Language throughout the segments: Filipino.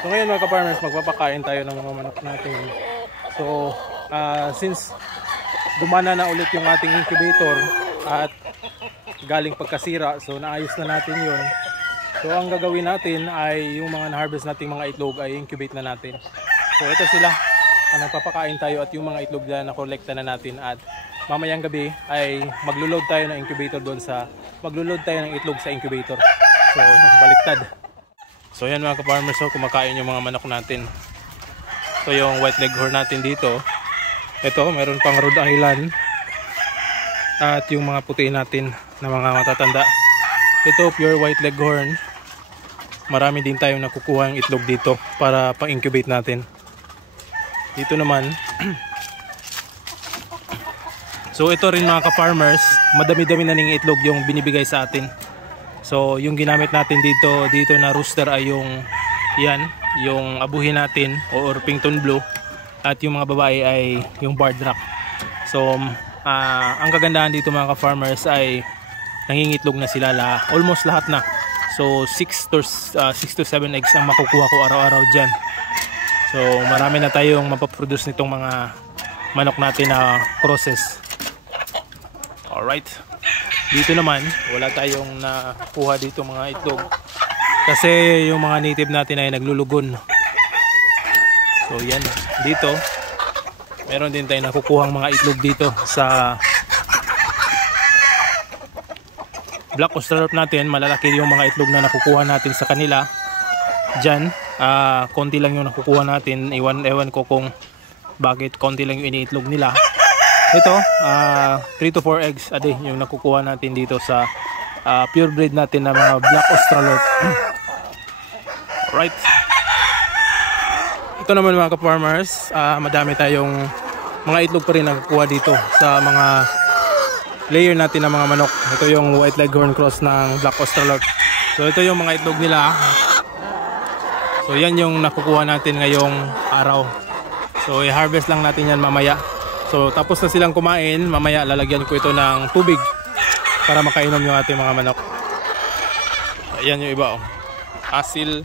So ngayon mga ka-farmers, magpapakain tayo ng mga manok natin. So since gumana na ulit yung ating incubator at galing pagkasira, so naayos na natin yun. So ang gagawin natin ay yung mga na-harvest nating mga itlog ay incubate na natin. So ito sila, nagpapakain tayo at yung mga itlog na nakolekta na natin, at mamayang gabi ay maglo-load tayo ng incubator doon maglo-load tayo ng itlog sa incubator. So baliktad. So yan mga ka-farmers, so kumakain yung mga manok natin. So yung white leghorn natin dito, ito meron pang Rhode Island, at yung mga puti natin na mga matatanda, ito pure white leghorn. Marami din tayong nakukuha ng itlog dito para pang-incubate natin. Dito naman so ito rin mga ka-farmers, madami-dami na ning itlog yung binibigay sa atin. So yung ginamit natin dito na rooster ay yung yung abuhin natin o Orpington Blue, at yung mga babae ay yung Barred Rock. So ang kagandahan dito mga ka-farmers ay nangingitlog na sila almost lahat na. So 6 to 7 eggs ang makukuha ko araw-araw dyan. So marami na tayong mapaproduce nitong mga manok natin na crosses. Alright, dito naman wala tayong nakuha dito mga itlog kasi yung mga native natin ay naglulugon. So yan, dito meron din tayong nakukuhang mga itlog dito sa Black Australorp natin. Malalaki yung mga itlog na nakukuha natin sa kanila dyan. Konti lang yung nakukuha natin. Ewan ko kung bakit konti lang yung iniitlog nila. Ito 3 to 4 eggs a day yung nakukuha natin dito sa pure breed natin na mga Black Australorp. Alright, ito naman mga ka-farmers, madami tayong mga itlog pa rin nakukuha dito sa mga layer natin ng mga manok. Ito yung white leghorn cross ng Black Australorp. So ito yung mga itlog nila. So yan yung nakukuha natin ngayong araw. So i-harvest lang natin yan mamaya. So tapos na silang kumain, mamaya lalagyan ko ito ng tubig para makainom yung ating mga manok. Ayan yung iba, oh. Asil.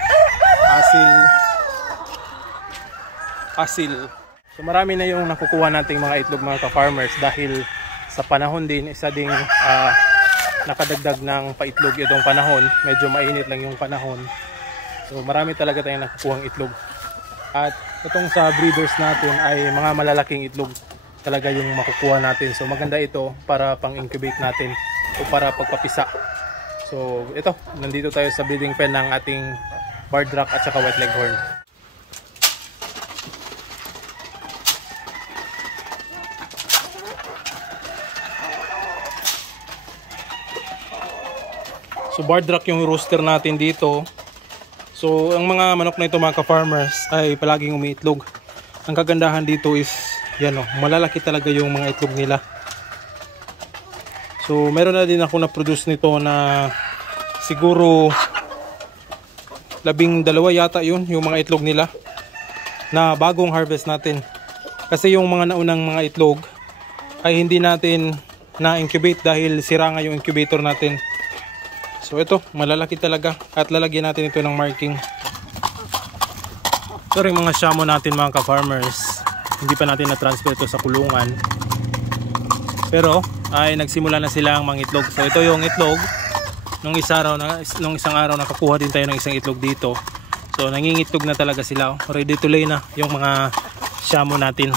So marami na yung nakukuha nating mga itlog mga ka-farmers dahil sa panahon din, isa ding nakadagdag ng paitlog itong panahon. Medyo mainit lang yung panahon. So marami talaga tayong nakukuhang itlog. At itong sa breeders natin ay mga malalaking itlog talaga yung makukuha natin. So maganda ito para pang-incubate natin o para pagpapisa. So ito, nandito tayo sa breeding pen ng ating Barred Rock at saka white leghorn. So Barred Rock yung rooster natin dito. So ang mga manok na ito mga ka-farmers ay palaging umiitlog. Ang kagandahan dito is yan, oh, malalaki talaga yung mga itlog nila. So meron na din ako na-produce nito na siguro 12 yata yun yung mga itlog nila na bagong harvest natin. Kasi yung mga naunang mga itlog ay hindi natin na-incubate dahil sira nga yung incubator natin. So ito, malalaki talaga at lalagyan natin ito ng marking. Ito rin mga shamo natin mga ka-farmers. Hindi pa natin na-transfer ito sa kulungan. Pero ay nagsimula na silang mangitlog. So ito yung itlog. Nung isang araw nakakuha din tayo ng isang itlog dito. So nangingitlog na talaga sila. Ready to lay na yung mga shamo natin.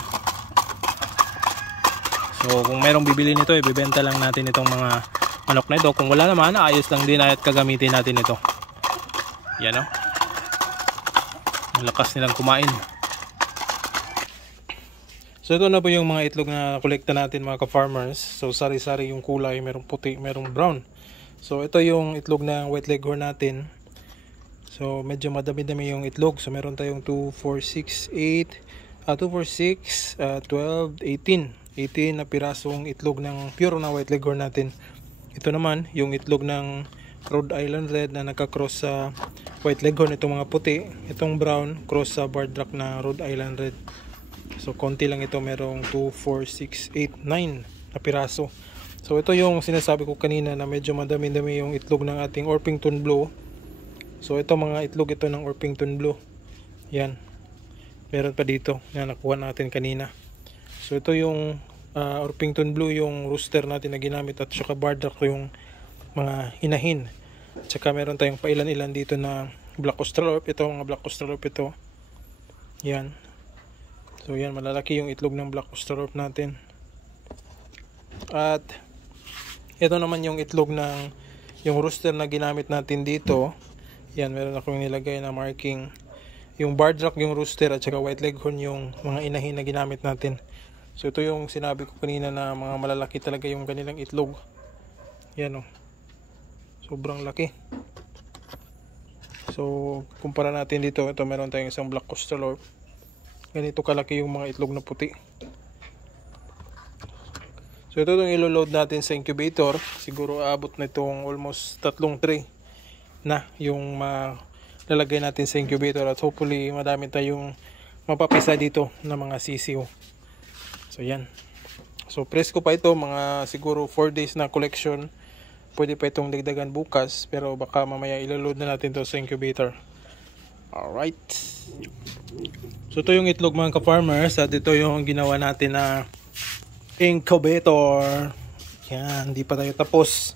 So kung merong bibili nito, ibibenta lang natin itong mga manok na ito. Kung wala naman, ayos lang din at kagamitin natin ito. Yan, o. Malakas nilang kumain. So ito na po yung mga itlog na kolekta natin mga ka-farmers. So sari-sari yung kulay, merong puti, merong brown. So ito yung itlog ng white leghorn natin. So medyo madami-dami yung itlog. So meron tayong 2, 4, 6, 8, 2, 4, 6, 12, 18 na pirasong itlog ng pure na white leghorn natin. Ito naman yung itlog ng Rhode Island Red na nagka-cross sa white leghorn. Itong mga puti, itong brown cross sa Barred Rock na Rhode Island Red. So konti lang ito, merong 2, 4, 6, 8, 9 na piraso. So ito yung sinasabi ko kanina na medyo madami-dami yung itlog ng ating Orpington Blue. So ito mga itlog ito ng Orpington Blue. Yan. Meron pa dito na nakuha natin kanina. So ito yung Orpington Blue, yung rooster natin na ginamit, at saka bardak yung mga inahin. Tsaka meron tayong pailan-ilan dito na Black Australorp. Ito mga Black Australorp ito. Yan. So yan, malalaki yung itlog ng Black Australorp natin. At ito naman yung itlog ng yung rooster na ginamit natin dito. Yan, meron akong nilagay na marking. Yung Bardrack yung rooster, at saka White Leghorn yung mga inahin na ginamit natin. So ito yung sinabi ko kanina na mga malalaki talaga yung kanilang itlog. Yan o. Sobrang laki. So kumpara natin dito, ito meron tayong isang Black Australorp. Ganito kalaki yung mga itlog na puti. So ito yung ilo-load natin sa incubator. Siguro aabot na itong almost 3 tray na yung lalagay natin sa incubator, at hopefully madami tayong mapapisa dito na mga sisiw. So yan. So presko pa ito, mga siguro 4 days na collection. Pwede pa itong dagdagan bukas, pero baka mamaya ilo-load na natin to sa incubator. Alright. So ito yung itlog mga ka-farmers, at ito yung ginawa natin na incubator. Yan, hindi pa tayo tapos.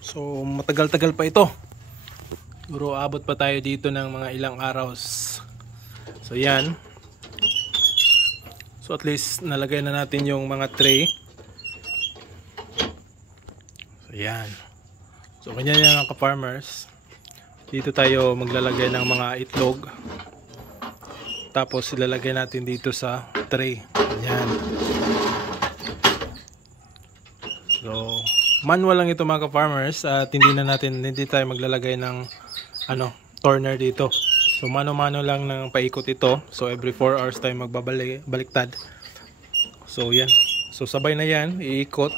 So matagal-tagal pa ito. Siguro abot pa tayo dito ng mga ilang araw. So yan. So at least nalagay na natin yung mga tray. So yan. So ganyan yan mga ka-farmers. Dito tayo maglalagay ng mga itlog. Tapos ilalagay natin dito sa tray. Yan. So manual lang ito mga ka-farmers, at hindi tayo maglalagay ng turner dito. So mano-mano lang ng paikot ito. So every 4 hours tayo magbabaliktad. So yan. So sabay na yan, iikot.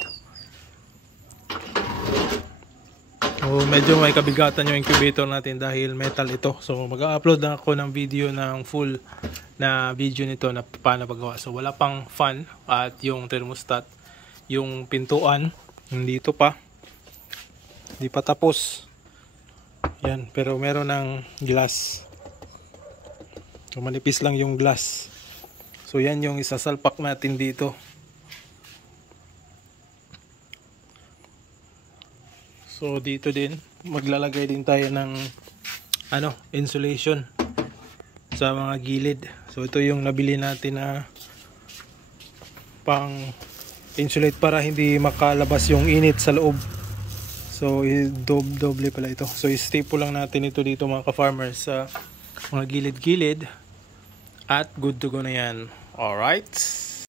So medyo may kabigatan yung incubator natin dahil metal ito. So mag-upload lang ako ng video, ng full na video nito na paano paggawa. So wala pang fan, at yung thermostat, yung pintuan dito pa, hindi pa tapos. Yan, pero meron ng glass. So manipis lang yung glass. So yan yung isasalpak natin dito. So dito din maglalagay din tayo ng insulation sa mga gilid. So ito yung nabili natin na pang insulate para hindi makalabas yung init sa loob. So doble pala ito. So i-staple lang natin ito dito mga ka-farmers sa mga gilid-gilid, at good to go na yan. Alright.